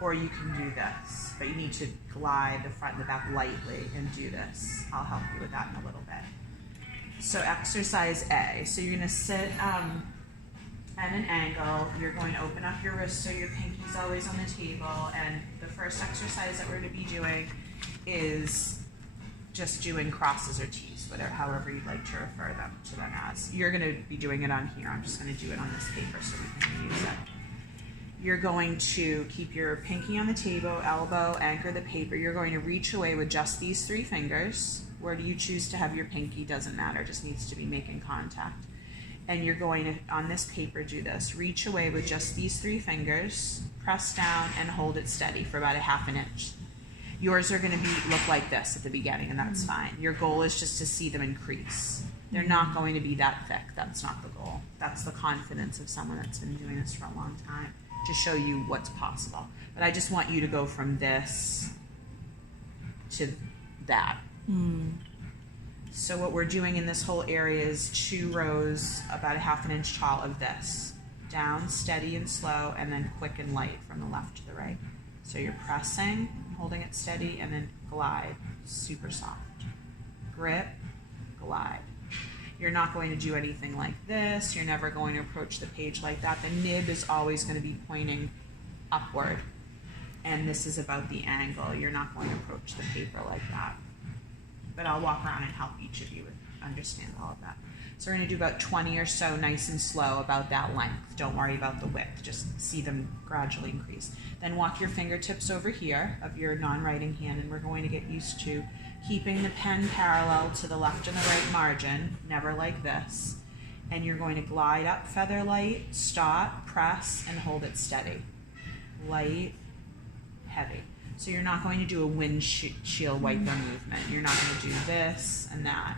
or you can do this, but you need to glide the front and the back lightly and do this. I'll help you with that in a little bit. So exercise A. So you're going to sit at an angle. You're going to open up your wrist so your pinky's always on the table. And the first exercise that we're going to be doing is just doing crosses or T's, whatever, however you'd like to refer to them as. You're going to be doing it on here. I'm just going to do it on this paper so we can use it. You're going to keep your pinky on the table, elbow, anchor the paper. You're going to reach away with just these 3 fingers. Where do you choose to have your pinky? Doesn't matter, just needs to be making contact. And you're going to, on this paper, do this. Reach away with just these 3 fingers, press down and hold it steady for about a ½ inch. Yours are going to look like this at the beginning, and that's fine. Your goal is just to see them increase. They're not going to be that thick. That's not the goal. That's the confidence of someone that's been doing this for a long time, to show you what's possible. But I just want you to go from this to that. So what we're doing in this whole area is 2 rows about a ½ inch tall of this. Down, steady and slow, and then quick and light from the left to the right. So you're pressing, holding it steady, and then glide, super soft. Grip, glide. You're not going to do anything like this. You're never going to approach the page like that. The nib is always going to be pointing upward. And this is about the angle. You're not going to approach the paper like that. But I'll walk around and help each of you understand all of that. So we're going to do about 20 or so, nice and slow, about that length. Don't worry about the width. Just see them gradually increase. Then walk your fingertips over here of your non-writing hand, and we're going to get used to keeping the pen parallel to the left and the right margin, never like this. And you're going to glide up, feather light, stop, press, and hold it steady. Light, heavy. So you're not going to do a windshield wiper movement. You're not going to do this and that.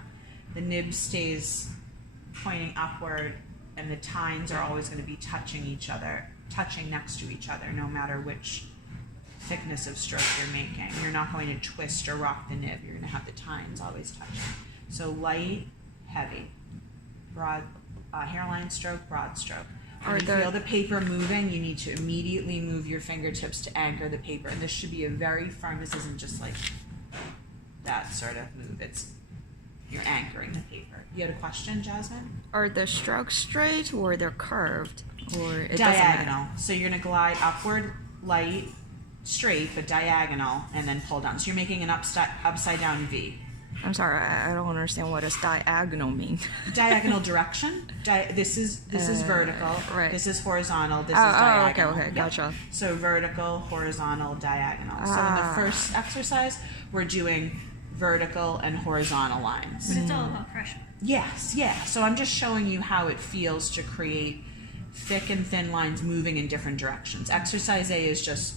The nib stays pointing upward, and the tines are always going to be touching each other, touching next to each other, no matter which thickness of stroke you're making. You're not going to twist or rock the nib. You're going to have the tines always touching. So light, heavy. Broad hairline stroke, broad stroke. When you feel the paper moving, you need to immediately move your fingertips to anchor the paper. And this should be a very firm, this isn't just like that sort of move. You're anchoring the paper. You had a question, Jasmine? Are the strokes straight or they're curved? Or it diagonal. So you're going to glide upward, light, straight, but diagonal, and then pull down. So you're making an upside down V. I'm sorry, I don't understand what does diagonal mean. Diagonal direction. This is vertical. Right. This is horizontal. This is diagonal. Okay, gotcha. So vertical, horizontal, diagonal. So in the first exercise, we're doing vertical and horizontal lines. But it's all about pressure. Yes, yeah. So I'm just showing you how it feels to create thick and thin lines moving in different directions. Exercise A is just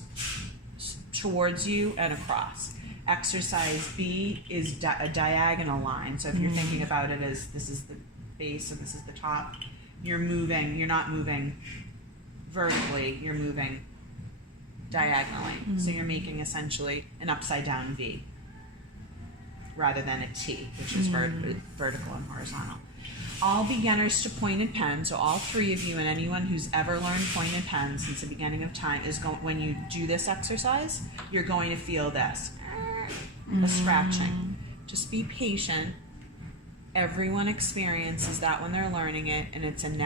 towards you and across. Exercise B is a diagonal line. So if you're thinking about it as this is the base and this is the top, you're not moving vertically, you're moving diagonally. So you're making essentially an upside down V rather than a T, which is vertical and horizontal. All beginners to pointed pen, so all 3 of you and anyone who's ever learned pointed pen since the beginning of time, when you do this exercise, you're going to feel this. A scratching. Just be patient. Everyone experiences that when they're learning it, and it's a